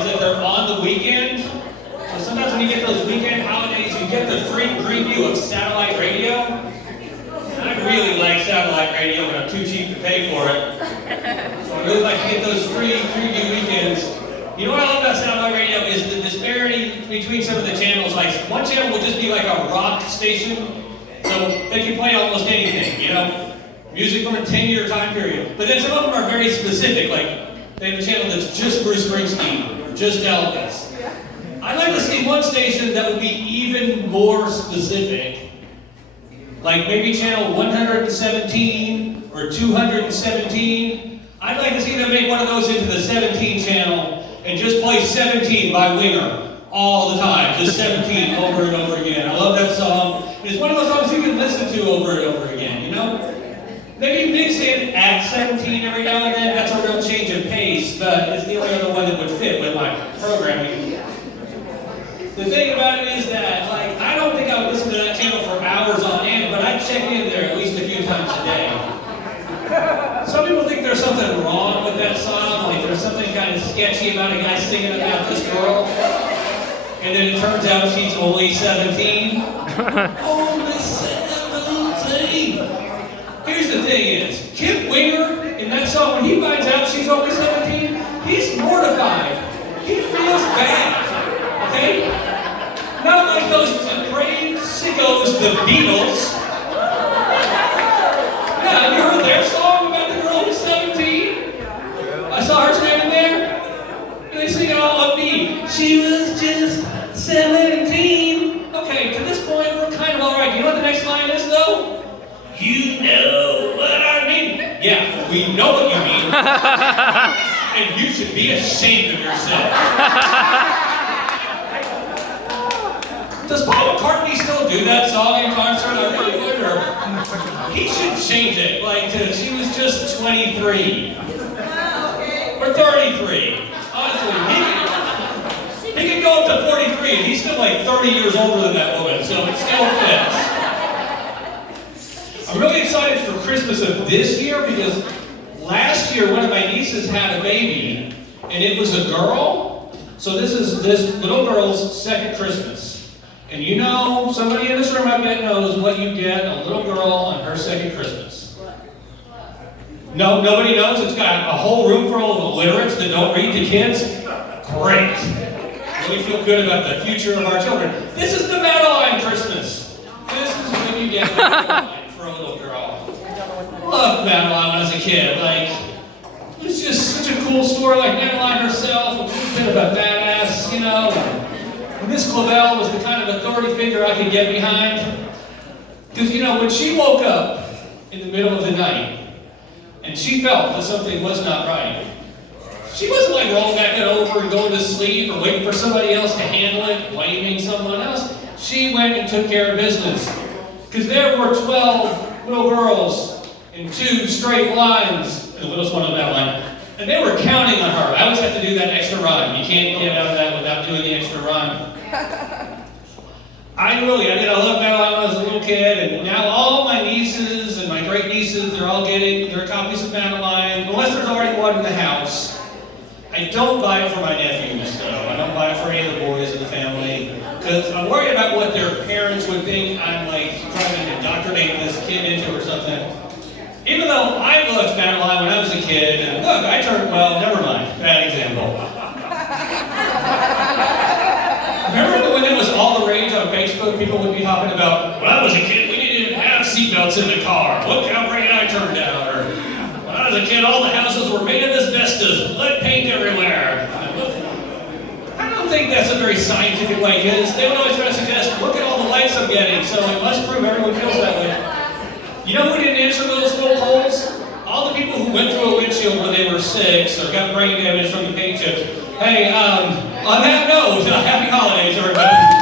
is that they're on the weekend. So sometimes when you get those weekend holidays, you get the free preview of satellite radio. I really like satellite radio, but I'm too cheap to pay for it. So I really like to get those free preview weekends. You know what I love about satellite radio is the disparity between some of the channels. Like one channel will just be like a rock station, so they can play almost anything, you know, music from a 10-year time period. But then some of them are very specific, like they have a channel that's just Bruce Springsteen or just Elvis. I'd like to see one station that would be even more specific, like maybe channel 117 or 217. I'd like to see them make one of those into the 17 channel and just play 17 by Winger all the time, just 17 over and over again. I love that song. It's one of those songs you can listen to over and over again, you know? Maybe mix in at 17 every now and then. That's a real change of pace, but it's the only other one that would fit with my programming. The thing about it is that, like, I don't think I would listen to that channel for hours on end, but I'd check in there at least a few times a day. Some people think there's something wrong with that song, like there's something kind of sketchy about a guy singing about this girl, and then it turns out she's only 17. Only 17! Here's the thing is, Kip Winger, in that song, when he finds out she's only 17, he's mortified. He feels bad, okay? Not like those depraved sickos, the Beatles. Yeah, have you heard their song about the girl who's 17? I saw her standing there, and they sing it all upbeat. She was just 17. Okay, to this point, we're kind of all right. You know what the next line is, though? You know what I mean. Yeah, we know what you mean. And you should be ashamed of yourself. Does Paul McCartney still do that song in concert? I really wonder. He should change it, like to she was just 23. Or 33. Honestly, he can go up to 43 and he's still like 30 years older than that woman, so it still fits. I'm really excited for Christmas of this year because last year one of my nieces had a baby and it was a girl. So this is this little girl's second Christmas. And you know, somebody in this room I bet knows what you get a little girl on her second Christmas. No, nobody knows? It's got a whole room full of illiterates that don't read to kids? Great. Really feel good about the future of our children. This is the Madeline Christmas. This is when you get Madeline for a little girl. Loved Madeline when I was a kid. Like, it was just such a cool story, like Madeline herself, a little bit of a badass, you know. Miss Clavel was the kind of authority figure I could get behind. Because, you know, when she woke up in the middle of the night and she felt that something was not right, she wasn't like rolling back it over and going to sleep or waiting for somebody else to handle it, blaming someone else. She went and took care of business. Because there were 12 little girls in 2 straight lines, and the littlest one on that line, and they were counting on her. I always have to do that extra run. You can't get out of that without doing the extra run. I love Madeline when I was a little kid, and now all my nieces and my great nieces, they're all getting their copies of Madeline, unless there's already one in the house. I don't buy it for my nephews, though. I don't buy it for any of the boys in the family, because I'm worried about what their parents would think I'm like trying to indoctrinate this kid into or something. Even though I loved Madeline when I was a kid, and look, I turned, well, never mind, bad example. Remember when it was all the rage on Facebook, people would be hopping about, when I was a kid, we didn't even have seatbelts in the car. Look how great I turned out. Or, when I was a kid, all the houses were made of asbestos, lead paint everywhere. I don't think that's a very scientific way, because they would always try to suggest, look at all the likes I'm getting, so it must prove everyone feels that way. You know who didn't answer those little holes? All the people who went through a windshield when they were 6 or got brain damage from the paint chips. Hey, on that note, happy holidays, everybody.